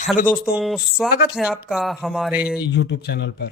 Hello दोस्तों, स्वागत है आपका हमारे YouTube चैनल पर।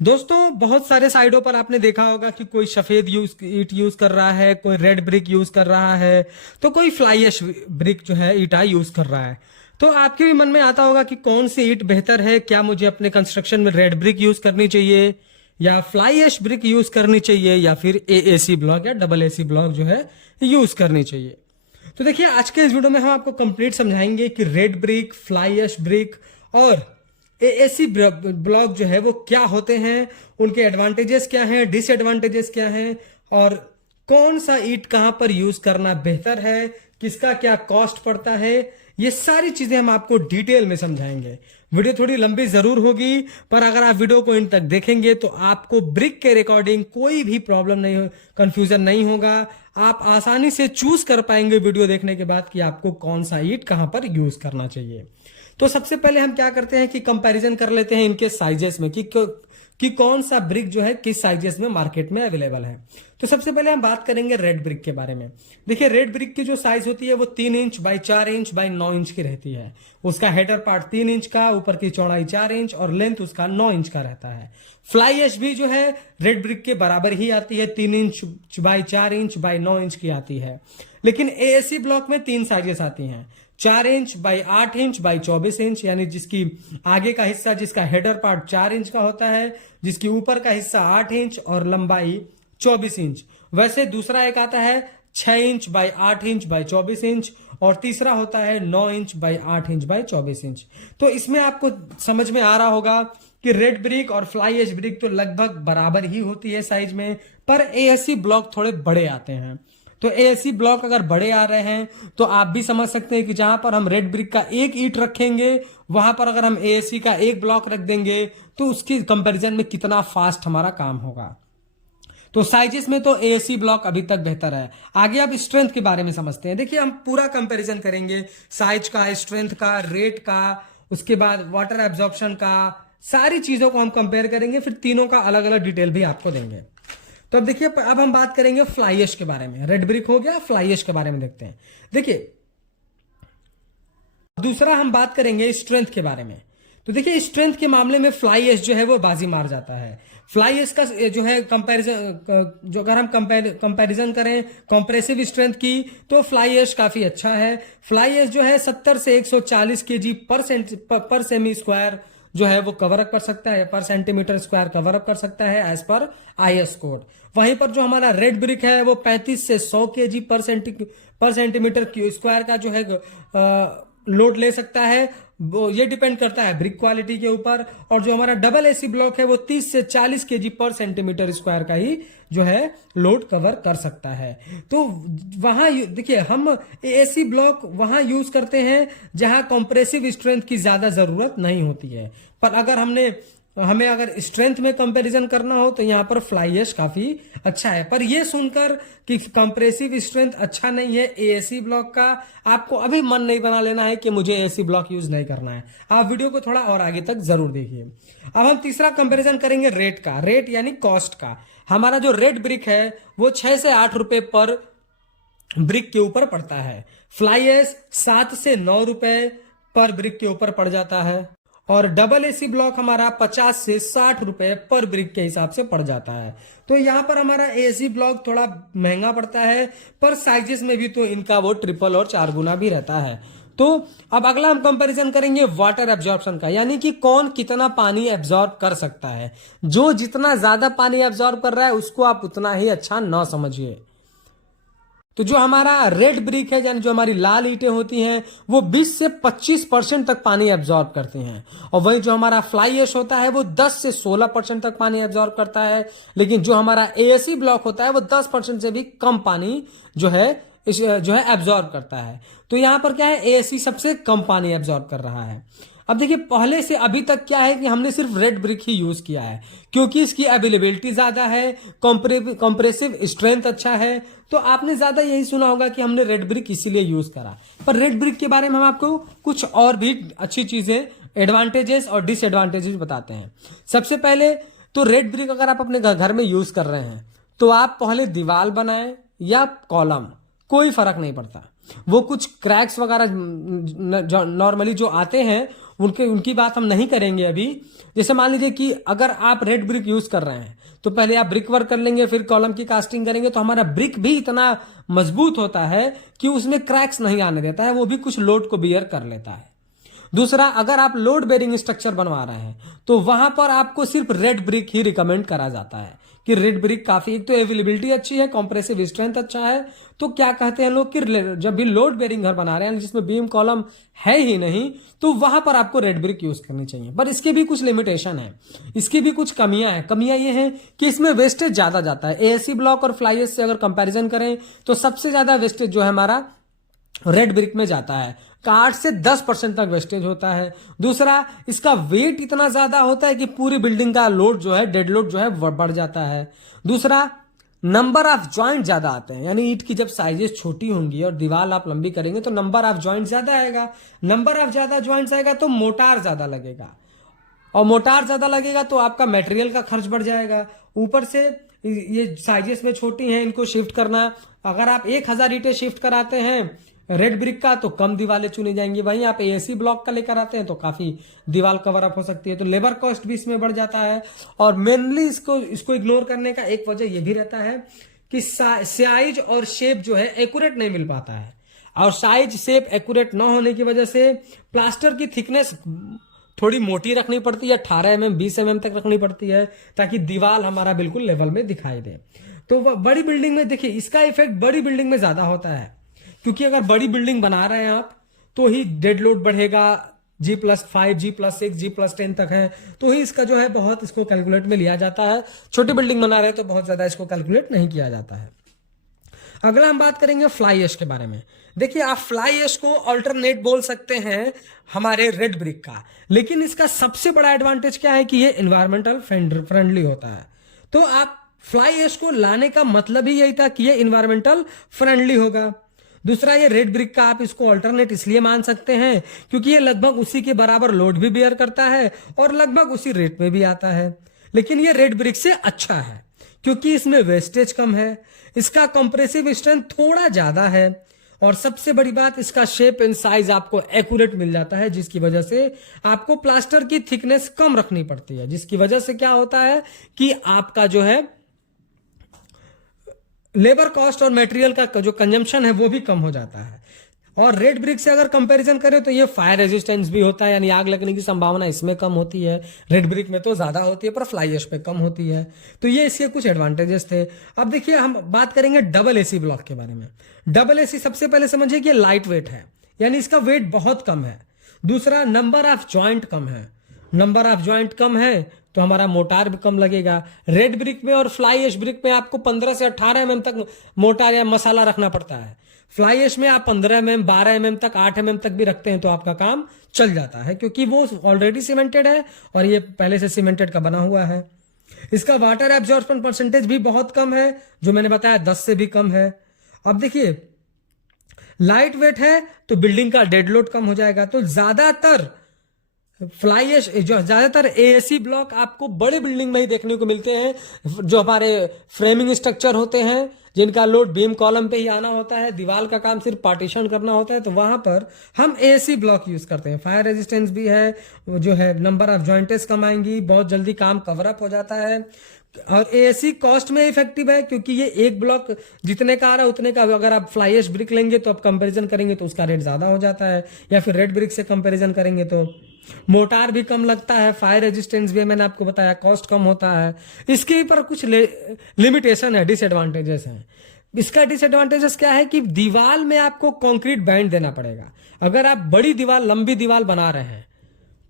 दोस्तों, बहुत सारे साइडों पर आपने देखा होगा कि कोई सफेद ईट यूज कर रहा है, कोई रेड ब्रिक यूज कर रहा है, तो कोई फ्लाई ऐश ब्रिक जो है ईटा यूज कर रहा है। तो आपके भी मन में आता होगा कि कौन सी ईट बेहतर है, क्या मुझे अपने कंस्ट्रक्शन में रेड ब्रिक यूज करनी चाहिए या फ्लाई ऐश ब्रिक यूज करनी चाहिए या फिर AAC ब्लॉक या डबल AC ब्लॉक जो है यूज करनी चाहिए। तो देखिए, आज के इस वीडियो में हम आपको कंप्लीट समझाएंगे कि red brick, fly ash brick और AAC ब्लॉक जो है वो क्या होते हैं, उनके एडवांटेजेस क्या हैं, डिसएडवांटेजेस क्या हैं और कौन सा ईट कहां पर यूज करना बेहतर है, किसका क्या कॉस्ट पड़ता है। ये सारी चीजें हम आपको डिटेल में समझाएंगे। वीडियो थोड़ी लंबी जरूर होगी, पर अगर आप वीडियो को इन तक देखेंगे तो आपको ब्रिक के रिकॉर्डिंग कोई भी प्रॉब्लम नहीं हो, कंफ्यूजन नहीं होगा। आप आसानी से चूज कर पाएंगे वीडियो देखने के बाद कि आपको कौन सा ईट कहां पर यूज करना चाहिए। तो सबसे पहले हम क्या करते हैं कि कंपैरिजन कर लेते हैं इनके साइजेस में कि कौन सा ब्रिक जो है किस साइजेस में मार्केट में अवेलेबल है। तो सबसे पहले हम बात करेंगे रेड ब्रिक के बारे में। देखिए, रेड ब्रिक की जो साइज होती है वो 3 inch by 4 inch by 9 inch की रहती है। उसका हेडर पार्ट 3 इंच का, ऊपर की चौड़ाई 4 इंच और लेंथ उसका 9 इंच का रहता है। फ्लाई ऐश भी जो है रेड ब्रिक के बराबर ही आती है, 3 inch by 4 inch by 9 inch की आती है। लेकिन AAC ब्लॉक में 3 साइजेस आती हैं, 4 inch by 8 inch by 24 inch, यानी जिसकी आगे का हिस्सा, जिसका हेडर पार्ट 4 इंच का होता है, जिसकी ऊपर का हिस्सा 8 इंच और लंबाई 24 इंच। वैसे दूसरा एक आता है 6 inch by 8 inch by 24 inch और तीसरा होता है 9 inch by 8 inch by 24 inch. तो इसमें आपको समझ में आ रहा होगा कि रेड ब्रिक और फ्लाई ऐश ब्रिक तो लगभग बराबर ही होती है साइज में, पर AAC ब्लॉक थोड़े बड़े आते हैं। तो AAC ब्लॉक अगर बड़े आ रहे हैं तो आप भी समझ सकते हैं कि जहां पर हम रेड ब्रिक का एक ईंट रखेंगे, वहां पर अगर हम AAC का एक ब्लॉक रख देंगे तो उसकी कंपैरिजन में कितना फास्ट हमारा काम होगा। तो साइजेस में तो AAC ब्लॉक अभी तक बेहतर है। आगे अब स्ट्रेंथ के बारे में समझते हैं। देखिए, हम पूरा कंपैरिजन करेंगे, साइज का, स्ट्रेंथ का, रेट का, उसके बाद वाटर एब्जॉर्प्शन का, सारी चीजों को हम कंपेयर करेंगे, फिर तीनों का अलग अलग डिटेल भी आपको देंगे। तो अब देखिए, अब हम बात करेंगे फ्लाई ऐश के बारे में। रेड ब्रिक हो गया, फ्लाई ऐश के बारे में देखते हैं। देखिए, दूसरा हम बात करेंगे स्ट्रेंथ के बारे में। तो देखिए, स्ट्रेंथ के मामले में फ्लाई ऐश जो है वो बाजी मार जाता है। फ्लाई ऐश का जो है कंपैरिजन, जो अगर हम कंपैरिजन करें कंप्रेसिव स्ट्रेंथ की, तो फ्लाई ऐश काफी अच्छा है। फ्लाई ऐश जो है 70 से 140 केजी पर सेमी स्क्वायर जो है वो कवर अप कर सकता है, पर सेंटीमीटर स्क्वायर कवर अप कर सकता है एज पर IS कोड। वहीं पर जो हमारा रेड ब्रिक है वो 35 से 100 केजी पर सेंटीमीटर स्क्वायर का जो है लोड ले सकता है। वो ये डिपेंड करता है ब्रिक क्वालिटी के ऊपर। और जो हमारा डबल AC ब्लॉक है वो 30 से 40 केजी पर सेंटीमीटर स्क्वायर का ही जो है लोड कवर कर सकता है। तो वहां देखिए, हम AAC ब्लॉक वहां यूज करते हैं जहां कॉम्प्रेसिव स्ट्रेंथ की ज्यादा जरूरत नहीं होती है। पर अगर हमें अगर स्ट्रेंथ में कंपैरिजन करना हो तो यहाँ पर फ्लाई ऐश काफी अच्छा है। पर ये सुनकर कि कंप्रेसिव स्ट्रेंथ अच्छा नहीं है AAC ब्लॉक का, आपको अभी मन नहीं बना लेना है कि मुझे AAC ब्लॉक यूज नहीं करना है। आप वीडियो को थोड़ा और आगे तक जरूर देखिए। अब हम तीसरा कंपैरिजन करेंगे रेट का, रेट यानी कॉस्ट का। हमारा जो रेड ब्रिक है वो 6 से 8 रुपए पर ब्रिक के ऊपर पड़ता है। फ्लाई ऐश 7 से 9 रुपए पर ब्रिक के ऊपर पड़ जाता है। और डबल AC ब्लॉक हमारा 50 से 60 रुपए पर ब्रिक के हिसाब से पड़ जाता है। तो यहां पर हमारा AAC ब्लॉक थोड़ा महंगा पड़ता है, पर साइजेस में भी तो इनका वो ट्रिपल और 4 गुना भी रहता है। तो अब अगला हम कंपैरिजन करेंगे वाटर एब्जॉर्प्शन का, यानी कि कौन कितना पानी एब्जॉर्ब कर सकता है। जो जितना ज्यादा पानी एब्जॉर्ब कर रहा है उसको आप उतना ही अच्छा ना समझिए। तो जो हमारा रेड ब्रिक है, यानी जो हमारी लाल ईंटें होती हैं, वो 20 से 25% तक पानी एब्जॉर्ब करती हैं। और वही जो हमारा फ्लाई ऐश होता है वो 10 से 16% तक पानी एब्जॉर्ब करता है। लेकिन जो हमारा AAC ब्लॉक होता है वो 10% से भी कम पानी जो है एब्जॉर्ब करता है। तो यहां पर क्या है, AAC सबसे कम पानी एब्जॉर्ब कर रहा है। अब देखिए, पहले से अभी तक क्या है कि हमने सिर्फ रेड ब्रिक ही यूज किया है, क्योंकि इसकी अवेलेबिलिटी ज्यादा है, कंप्रेसिव स्ट्रेंथ अच्छा है। तो आपने ज्यादा यही सुना होगा कि हमने रेड ब्रिक इसीलिए यूज करा। पर रेड ब्रिक के बारे में हम आपको कुछ और भी अच्छी चीजें, एडवांटेजेस और डिसएडवांटेजेस बताते हैं। सबसे पहले तो रेड ब्रिक अगर आप अपने घर में यूज कर रहे हैं तो आप पहले दीवार बनाएं या कॉलम, कोई फर्क नहीं पड़ता। वो कुछ क्रैक्स वगैरह नॉर्मली जो आते हैं उनकी बात हम नहीं करेंगे अभी। जैसे मान लीजिए कि अगर आप रेड ब्रिक यूज कर रहे हैं तो पहले आप ब्रिक वर्क कर लेंगे, फिर कॉलम की कास्टिंग करेंगे, तो हमारा ब्रिक भी इतना मजबूत होता है कि उसमें क्रैक्स नहीं आने देता है, वो भी कुछ लोड को बियर कर लेता है। दूसरा, अगर आप लोड बेरिंग स्ट्रक्चर बनवा रहे हैं तो वहां पर आपको सिर्फ रेड ब्रिक ही रिकमेंड करा जाता है कि रेड ब्रिक काफी, एक तो अवेलेबिलिटी अच्छी है, कॉम्प्रेसिव स्ट्रेंथ अच्छा है। तो क्या कहते हैं लोग कि जब भी लोड बेरिंग घर बना रहे हैं जिसमें बीम कॉलम है ही नहीं, तो वहां पर आपको रेड ब्रिक यूज करनी चाहिए। पर इसके भी कुछ लिमिटेशन है, इसकी भी कुछ कमियां हैं। कमियां ये हैं कि इसमें वेस्टेज ज्यादा जाता है। एएससी ब्लॉक और फ्लाई एश से अगर कंपैरिजन करें तो सबसे ज्यादा वेस्टेज जो है हमारा रेड ब्रिक में जाता है, 8 से 10% तक वेस्टेज होता है। दूसरा, इसका वेट इतना ज्यादा होता है कि पूरी बिल्डिंग का लोड जो है, डेड लोड जो है बढ़ जाता है। दूसरा, नंबर ऑफ जॉइंट ज्यादा आते हैं, यानी ईंट की जब साइजेस छोटी होंगी और दीवार आप लंबी करेंगे तो नंबर ऑफ जॉइंट ज्यादा आएगा। नंबर ऑफ ज्यादा जॉइंट्स आएगा तो मोटार ज्यादा लगेगा, और मोटार ज्यादा लगेगा तो आपका मटेरियल का खर्च बढ़ जाएगा। ऊपर से ये साइजेस में छोटी हैं, इनको शिफ्ट करना, अगर आप 1000 ईंटें शिफ्ट कराते हैं रेड ब्रिक का तो कम दीवारें चुनी जाएंगी, वहीं आप एएससी ब्लॉक का लेकर आते हैं तो काफी दीवार कवर अप हो सकती है। तो लेबर कॉस्ट भी इसमें बढ़ जाता है। और मेनली इसको इग्नोर करने का एक वजह यह भी रहता है कि साइज और शेप जो है एक्यूरेट नहीं मिल पाता है, और साइज शेप एक्यूरेट ना होने की वजह से प्लास्टर की थिकनेस थोड़ी मोटी रखनी पड़ती है, 18 mm 20 mm तक रखनी पड़ती है, ताकि दीवार हमारा बिल्कुल लेवल में दिखाई दे। तो बड़ी बिल्डिंग में देखिए इसका इफेक्ट बड़ी बिल्डिंग में ज्यादा होता है, क्योंकि अगर बड़ी बिल्डिंग बना रहे हैं आप तो ही डेड लोड बढ़ेगा, G+5 G+6 G+10 तक है, तो ही इसका जो है बहुत इसको कैलकुलेट में लिया जाता है। छोटी बिल्डिंग बना रहे हैं तो बहुत ज्यादा इसको कैलकुलेट नहीं किया जाता है। अगला हम बात करेंगे फ्लाई ऐश के बारे में। देखिए, आप फ्लाई ऐश को अल्टरनेट बोल सकते हैं हमारे रेड ब्रिक का, लेकिन इसका सबसे बड़ा एडवांटेज क्या है कि ये इन्वायरमेंटल फ्रेंडली होता है। तो आप फ्लाई ऐश को लाने का मतलब ही यही था कि ये इन्वायरमेंटल फ्रेंडली होगा। दूसरा, ये रेड ब्रिक का आप इसको अल्टरनेट इसलिए मान सकते हैं क्योंकि ये लगभग उसी के बराबर लोड भी बेयर करता है और लगभग उसी रेट में भी आता है। लेकिन ये रेड ब्रिक से अच्छा है क्योंकि इसमें वेस्टेज कम है, इसका कंप्रेसिव स्ट्रेंथ थोड़ा ज्यादा है, और सबसे बड़ी बात, इसका शेप एंड साइज आपको एक्यूरेट मिल जाता है, जिसकी वजह से आपको प्लास्टर की थिकनेस कम रखनी पड़ती है, जिसकी वजह से क्या होता है कि आपका जो है लेबर कॉस्ट और मटेरियल का जो कंजम्पशन है वो भी कम हो जाता है। और रेड ब्रिक से अगर कंपैरिजन करें तो ये फायर रेजिस्टेंस भी होता है, यानी आग लगने की संभावना इसमें कम होती है। रेड ब्रिक में तो ज्यादा होती है पर फ्लाई ऐश पे कम होती है। तो ये इसके कुछ एडवांटेजेस थे। अब देखिए, हम बात करेंगे डबल एसी ब्लॉक के बारे में। डबल एसी सबसे पहले समझिए कि लाइट वेट है, यानी इसका वेट बहुत कम है। दूसरा, नंबर ऑफ जॉइंट कम है। नंबर ऑफ जॉइंट कम है तो हमारा मोटार भी कम लगेगा। रेड ब्रिक में और फ्लाई ऐश ब्रिक में आपको 15 से 18 mm तक मोटार या मसाला रखना पड़ता है। फ्लाई ऐश में आप 15 mm 12 mm तक 8 mm तक भी रखते हैं तो आपका काम चल जाता है, क्योंकि वो ऑलरेडी सीमेंटेड है और ये पहले से सीमेंटेड का बना हुआ है। इसका वाटर एब्जॉर्प्शन परसेंटेज भी बहुत कम है, जो मैंने बताया 10 से भी कम है। अब देखिए, लाइट वेट है तो बिल्डिंग का डेड लोड कम हो जाएगा। तो ज्यादातर फ्लाई ऐश, जो ज्यादातर एएससी ब्लॉक आपको बड़े बिल्डिंग में ही देखने को मिलते हैं, जो हमारे फ्रेमिंग स्ट्रक्चर होते हैं, जिनका लोड बीम कॉलम पे ही आना होता है, दीवार का काम सिर्फ पार्टीशन करना होता है, तो वहां पर हम एएससी ब्लॉक यूज करते हैं। फायर रेजिस्टेंस भी है, जो है नंबर ऑफ जॉइंटेस कम आएंगी, बहुत जल्दी काम कवर अप हो जाता है, और एएससी कॉस्ट में इफेक्टिव है क्योंकि ये एक ब्लॉक जितने का आ रहा है उतने का, अगर आप फ्लाई ऐश ब्रिक लेंगे तो आप कंपैरिजन करेंगे तो उसका रेट ज्यादा हो जाता है, या फिर रेड ब्रिक से कंपैरिजन करेंगे तो मोटार भी कम लगता है, फायर रेजिस्टेंस भी मैंने आपको बताया, कॉस्ट कम होता है। इसके ऊपर कुछ लिमिटेशन है, डिसएडवांटेजेस हैं। इसका डिसएडवांटेजेस क्या है कि दीवार में आपको कंक्रीट बैंड देना पड़ेगा। अगर आप बड़ी दीवार, लंबी दीवार बना रहे हैं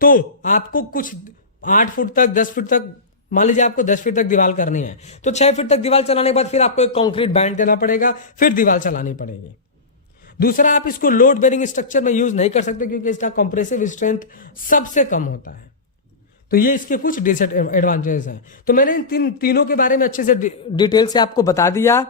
तो आपको कुछ 8 फुट तक 10 फीट तक, मान लीजिए आपको 10 फीट तक दीवार करनी है तो 6 फीट तक दीवार चलाने के बाद फिर आपको एक कंक्रीट बैंड देना पड़ेगा, फिर दीवार चलानी पड़ेगी। दूसरा, आप इसको लोड बेरिंग स्ट्रक्चर में यूज नहीं कर सकते क्योंकि इसका कंप्रेसिव स्ट्रेंथ सबसे कम होता है। तो ये इसके कुछ डिसएडवांटेजेस हैं। तो मैंने इन तीनों के बारे में अच्छे से डिटेल से आपको बता दिया।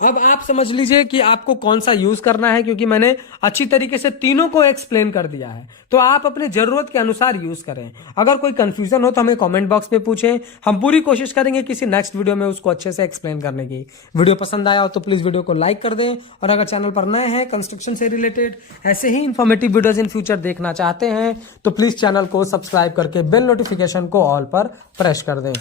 अब आप समझ लीजिए कि आपको कौन सा यूज करना है, क्योंकि मैंने अच्छी तरीके से तीनों को एक्सप्लेन कर दिया है। तो आप अपने जरूरत के अनुसार यूज करें। अगर कोई कंफ्यूजन हो तो हमें कमेंट बॉक्स में पूछें, हम पूरी कोशिश करेंगे किसी नेक्स्ट वीडियो में उसको अच्छे से एक्सप्लेन करने की। वीडियो पसंद आया हो तो प्लीज वीडियो को लाइक कर दें, और अगर चैनल पर नए हैं, कंस्ट्रक्शन से रिलेटेड ऐसे ही इंफॉर्मेटिव वीडियोज इन फ्यूचर देखना चाहते हैं तो प्लीज चैनल को सब्सक्राइब करके बेल नोटिफिकेशन को ऑल पर प्रेस कर दें।